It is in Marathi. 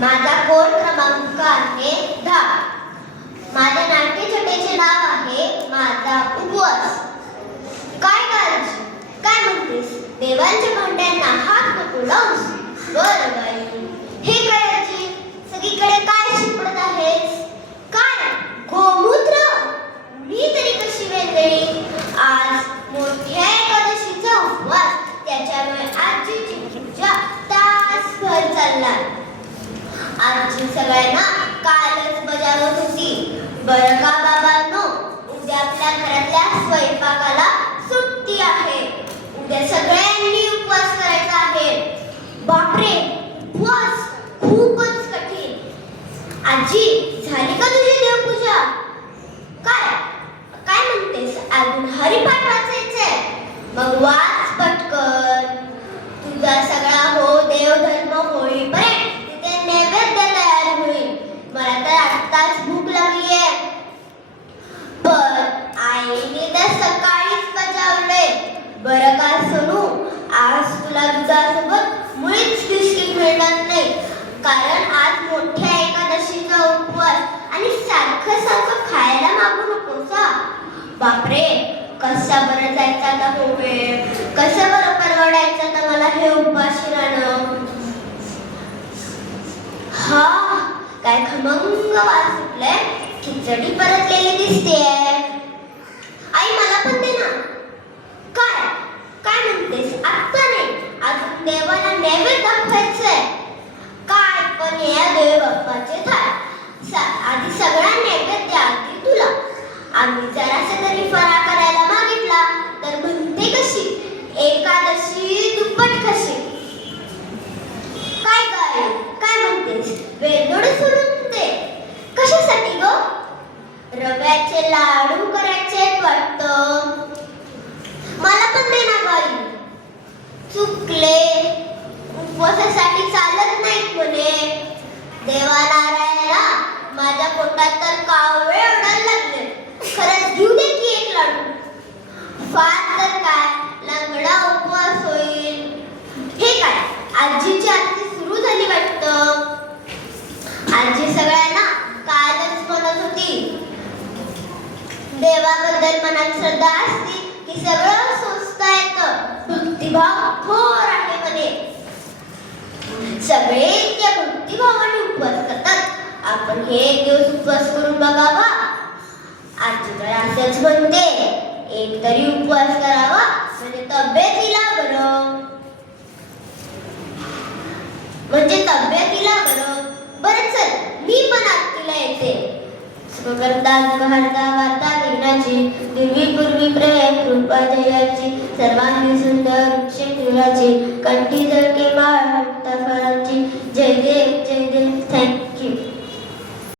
माझा कोड क्रमांक आहे 10. माझ्या नाट्यछटेचे नाव आहे माझा उपवास. काय काळजी, काय म्हणतेस? देवांच्या भांड्यांना हात नको लावूस. बरं बाई, हे काय आजी, सगळीकडे काय शिपडत आहेस? काय गोमूत्र? मी तरी कशी वेगळी? आज मोठ्या एकादशीचा उपवास, त्याच्यामुळे आजीची पूजा तासभर चालणार. आजी सगळ्यांना कालच बजावत होती. बरं का बाबांनो, उद्या आपल्या घरातल्या स्वयंपाकाला सुट्टी आहे. उद्या सगळ्यांनी उपवास करायचा आहे. बापरे, उपवास खूपच कठीण. आजी, झाली का तुझी देवपूजा? काय काय म्हणतेस? अजून हरिपाठ वाचायचंय? मग वाच पटकन. तुझा सगळा हो देवधर्म होईपर्यंत तिथे नैवेद्य तयार होईल. मला तर आत्ताच भूक लागलीये. पण आईने तर सकाळीच बजावले. बरं का सोनू, आज तुला दुधासोबत मुळीच बिस्किट मिळणार नाही, कारण आज मोठ्या एकादशीचा उपवास आणि सारखं सारखं खायला मागू नकोस हा. बापरे, कसा बरं जायचा आता हो वेळ, कसं बरं परवडायचं आता मला हे उपाशी राहणं. हा, काय खमंग वास सुटलाय. खिचडी परतलेली दिसतेय. आई, मला पण दे ना. काय काय म्हणतेस? आत्ता नाही, अजून देवाला नैवेद्य दाखवायचंय. काय पण या देव बाप्पाचे थाट. आधी सगळा नैवेद्य आधी तुला. आम्ही जरासा तरी फराळ करायला मागितला तर म्हणते कशी, एकादशी दुप्पट कशी. काय काय काय म्हणतेस? वेलदोडे सोडून दे. कशासाठी ग? रव्याचे लाडू करायचे वाटतं. मला पण दे ना बाई. चुकले, उपवासासाठी चालत नाहीत म्हणे. देवा नारायणाला माझ्या पोटात तर कावळे ओढायला लागले. खरंच घेऊ दे की एक लाडू. फार तर काय लंगडा उपवास होईल. हे काय, आजीची आरती सुरू झाली वाटतं. आजी सगळ्यांना कालच म्हणत होती, देवाबद्दल मनात श्रद्धा असती की सगळं सोचता येतं. भक्तिभाव थोर आहे म्हणे. सगळे त्या भक्तिभावाने उपवास करतात. आपण हे एक दिवस उपवास करून बघावा. आजी तर असेच म्हणते, एक तरी उपवास करावा म्हणजे तब्येतीला बरं. बरं चल, मी पण आरतीला येते. स्वकर्ताच वार्ता वार्ता विघ्नाची, दिव्य पूर्वी प्रेम कृपा जयाची, सर्वांगी सुंदर वृक्ष फुलाची, कंठी जळके